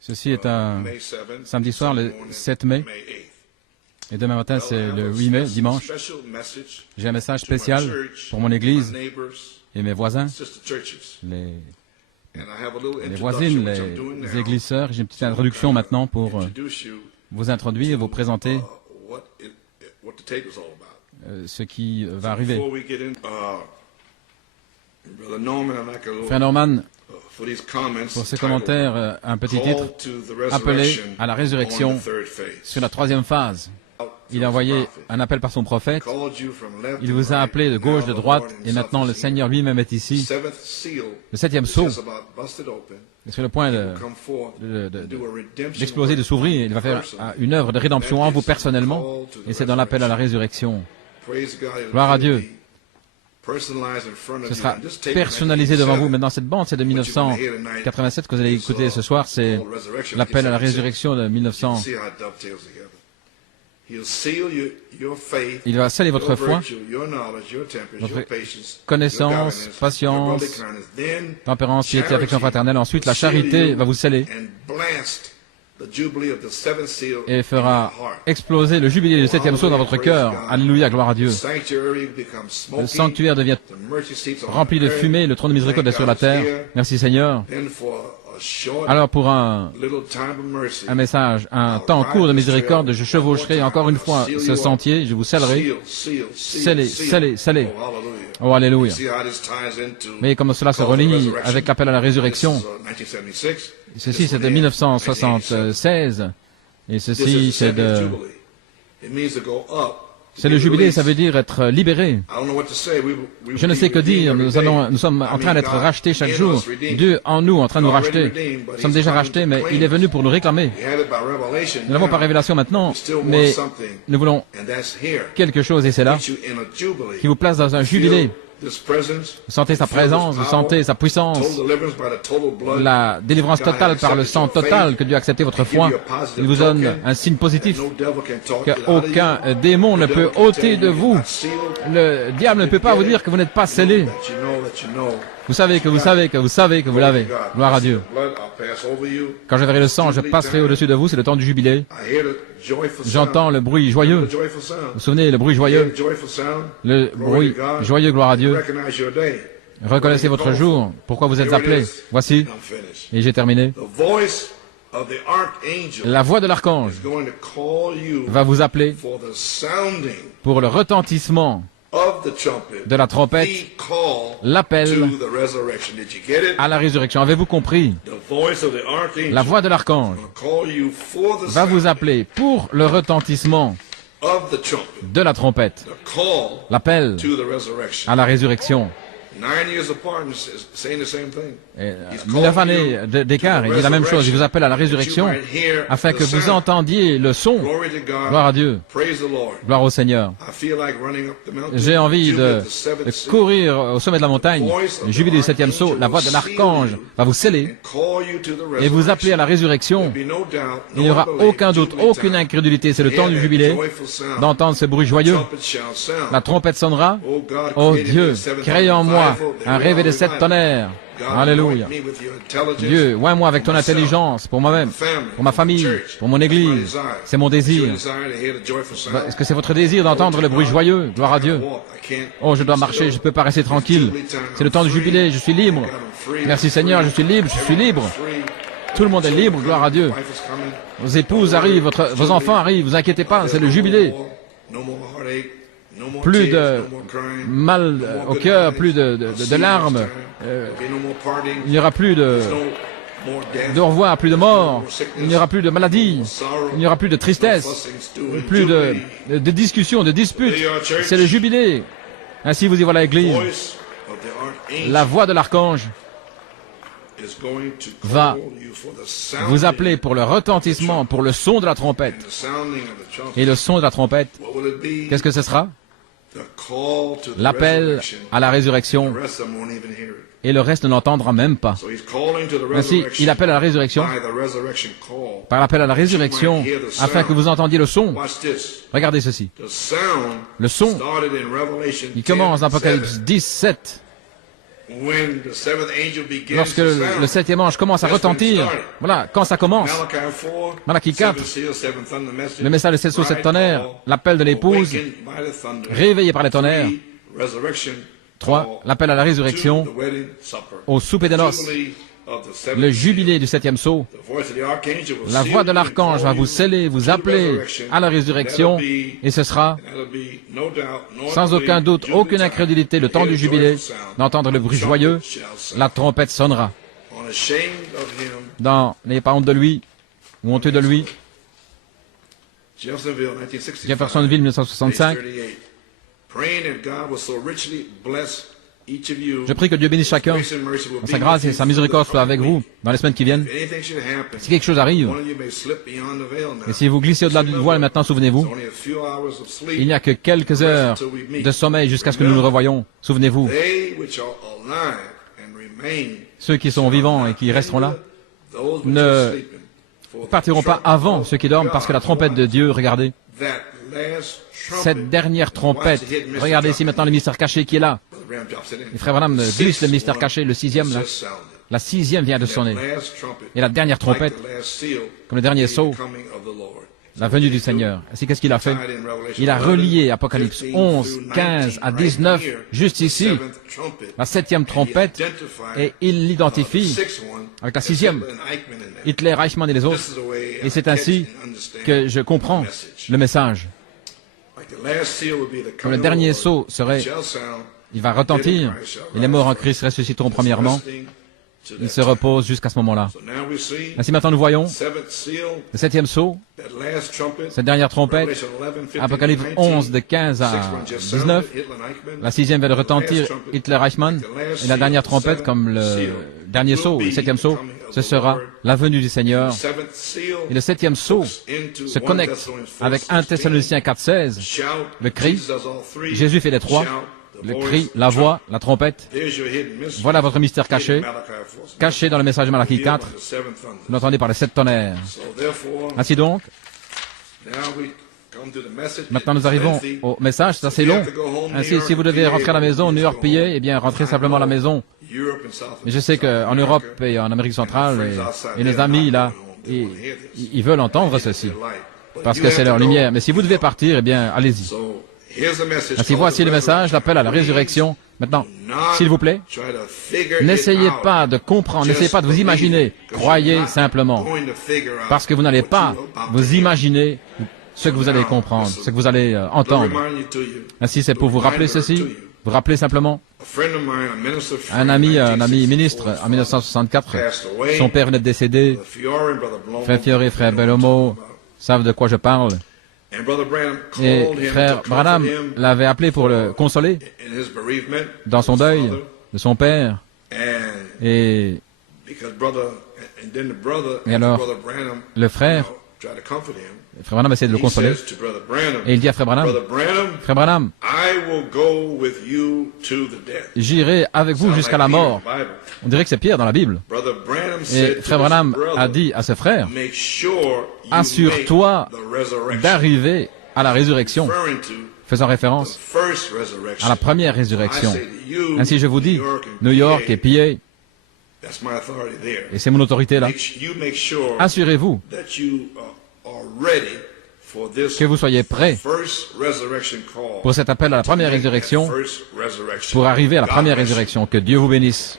Ceci est un samedi soir, le 7 mai. Et demain matin, c'est le 8 mai, dimanche. J'ai un message spécial pour mon église et mes voisins, les voisines, les églises sœurs. J'ai une petite introduction maintenant pour vous introduire, vous présenter ce qui va arriver. Frère Norman, pour ces commentaires, un petit titre, appelé à la résurrection sur la troisième phase. Il a envoyé un appel par son prophète, il vous a appelé de gauche, de droite, et maintenant le Seigneur lui-même est ici. Le septième sceau est sur le point d'exploser, de s'ouvrir. Il va faire une œuvre de rédemption en vous personnellement, et c'est dans l'appel à la résurrection. Gloire à Dieu. Ce sera personnalisé devant vous. Maintenant, cette bande, c'est de 1987 que vous allez écouter ce soir. C'est l'appel à la résurrection de 1900. Il va sceller votre foi, votre connaissance, patience, tempérance, piété, affection fraternelle. Ensuite, la charité va vous sceller et fera exploser le jubilé du septième sceau dans votre cœur. Alléluia, gloire à Dieu. Le sanctuaire devient rempli de fumée, le trône de miséricorde est sur la terre. Merci Seigneur. Alors pour un message, un temps court de miséricorde, je chevaucherai encore une fois ce sentier, je vous scellerai. Scellez, scellez, scellez. Oh, alléluia. Mais comme cela se relie avec l'appel à la résurrection, ceci c'est de 1976, et ceci c'est c'est le jubilé, ça veut dire être libéré. Je ne sais que dire, nous sommes en train d'être rachetés chaque jour. Dieu en nous, en train de nous racheter. Nous sommes déjà rachetés, mais il est venu pour nous réclamer. Nous l'avons par révélation maintenant, mais nous voulons quelque chose, et c'est là, qui vous place dans un jubilé. Vous sentez sa présence, vous sentez sa puissance, la délivrance totale par le sang total que Dieu a accepté votre foi. Il vous donne un signe positif qu'aucun démon ne peut ôter de vous. Le diable ne peut pas vous dire que vous n'êtes pas scellé. Vous savez que vous savez que vous savez que vous l'avez. Gloire à Dieu. Quand je verrai le sang, je passerai au-dessus de vous, c'est le temps du jubilé. J'entends le bruit joyeux. Vous vous souvenez, le bruit joyeux? Le bruit joyeux, gloire à Dieu. Reconnaissez votre jour. Pourquoi vous êtes appelés? Voici. Et j'ai terminé. La voix de l'archange va vous appeler pour le retentissement de la trompette, l'appel à la résurrection. Avez-vous compris? La voix de l'archange va vous appeler pour le retentissement de la trompette, l'appel à la résurrection. 9 années d'écart, il dit la même chose, il vous appelle à la résurrection afin que vous entendiez le son. Gloire à Dieu, gloire au Seigneur. J'ai envie de courir au sommet de la montagne, le jubilé du septième sceau, la voix de l'archange va vous sceller et vous appeler à la résurrection. Il n'y aura aucun doute, aucune incrédulité, c'est le temps du jubilé d'entendre ce bruit joyeux. La trompette sonnera. Oh Dieu, crée en moi un réveil de 7 tonnerres. Alléluia. Dieu, oins-moi avec ton intelligence pour moi-même, pour ma famille, pour mon église. C'est mon désir. Est-ce que c'est votre désir d'entendre le bruit joyeux? Gloire à Dieu. Oh, je dois marcher, je ne peux pas rester tranquille. C'est le temps du jubilé, je suis libre. Merci Seigneur, je suis libre, je suis libre. Tout le monde est libre, gloire à Dieu. Vos épouses arrivent, vos enfants arrivent, ne vous inquiétez pas, c'est le jubilé. Plus de mal au cœur, plus de larmes, il n'y aura plus de au revoir, plus de mort, il n'y aura plus de maladie, il n'y aura plus de tristesse, plus de discussions, de disputes, c'est le jubilé. Ainsi vous y voilà l'Église. La voix de l'archange va vous appeler pour le retentissement, pour le son de la trompette. Et le son de la trompette, qu'est-ce que ce sera? L'appel à la résurrection. Et le reste ne l'entendra même pas. Ainsi, il appelle à la résurrection, par l'appel à la résurrection, afin que vous entendiez le son. Regardez ceci. Le son, il commence dans Apocalypse 17. lorsque le septième ange commence à retentir, voilà, quand ça commence, Malachie 4, le message de 7 sceaux, 7 tonnerres, l'appel de l'épouse, réveillé par les tonnerres. 3. L'appel à la résurrection, au souper des noces, le jubilé du septième sceau. La voix de l'archange va vous sceller, vous appeler à la résurrection, et ce sera, sans aucun doute, aucune incrédulité, le temps du jubilé, d'entendre le bruit joyeux, la trompette sonnera. Dans les pas honte de lui, ou honteux de lui, Jeffersonville, 1965, je prie que Dieu bénisse chacun, dans sa grâce et sa miséricorde soit avec vous dans les semaines qui viennent. Si quelque chose arrive, et si vous glissez au-delà du voile maintenant, souvenez-vous, il n'y a que quelques heures de sommeil jusqu'à ce que nous nous revoyons. Souvenez-vous, ceux qui sont vivants et qui resteront là ne partiront pas avant ceux qui dorment, parce que la trompette de Dieu, regardez, cette dernière trompette, regardez ici maintenant le mystère caché qui est là. Les frères Branham glissent le mystère caché, le sixième là. La sixième vient de sonner. Et la dernière trompette, comme le dernier sceau, la venue du Seigneur. Ainsi, qu'est-ce qu'il a fait? Il a relié Apocalypse 11, 15 à 19, juste ici, la septième trompette, et il l'identifie avec la sixième, Hitler, Eichmann et les autres. Et c'est ainsi que je comprends le message. Comme le dernier sceau serait, il va retentir, et les morts en Christ ressusciteront premièrement. Ils se reposent jusqu'à ce moment-là. Ainsi maintenant nous voyons le septième sceau, cette dernière trompette, Apocalypse 11 de 15 à 19, la sixième va de retentir, Hitler, Eichmann, et la dernière trompette, comme le dernier sceau, le septième sceau, ce sera la venue du Seigneur. Et le septième sceau se connecte avec 1 Thessaloniciens 4:16, le cri, Jésus fait les trois, le cri, la voix, la trompette. Voilà votre mystère caché, caché dans le message de Malachie 4, vous l'entendez par les 7 tonnerres. Ainsi donc, maintenant nous arrivons au message, c'est assez long. Ainsi, si vous devez rentrer à la maison, New York payé, eh bien rentrez simplement à la maison. Mais je sais qu'en Europe et en Amérique centrale, et nos amis là, ils veulent entendre ceci, parce que c'est leur lumière. Mais si vous devez partir, eh bien allez-y. Ainsi, voici le message, l'appel à la résurrection. Maintenant, s'il vous plaît, n'essayez pas de comprendre, n'essayez pas de vous imaginer. Croyez simplement. Parce que vous n'allez pas vous imaginer ce que vous allez comprendre, ce que vous allez entendre. Ainsi, c'est pour vous rappeler ceci. Vous rappelez simplement. Un ami ministre en 1964, son père venait de décéder. Frère Fiore et frère Bellomo savent de quoi je parle. Et frère Branham l'avait appelé pour le consoler dans son deuil de son père. Et alors, le frère Branham essaie de le consoler. Et il dit à frère Branham, j'irai avec vous jusqu'à la mort. On dirait que c'est Pierre dans la Bible. Et frère Branham a dit à ce frère, assure-toi d'arriver à la résurrection, faisant référence à la première résurrection. Ainsi je vous dis, New York et PA, et c'est mon autorité là, assurez-vous que vous soyez prêts pour cet appel à la première résurrection, pour arriver à la première résurrection. Que Dieu vous bénisse.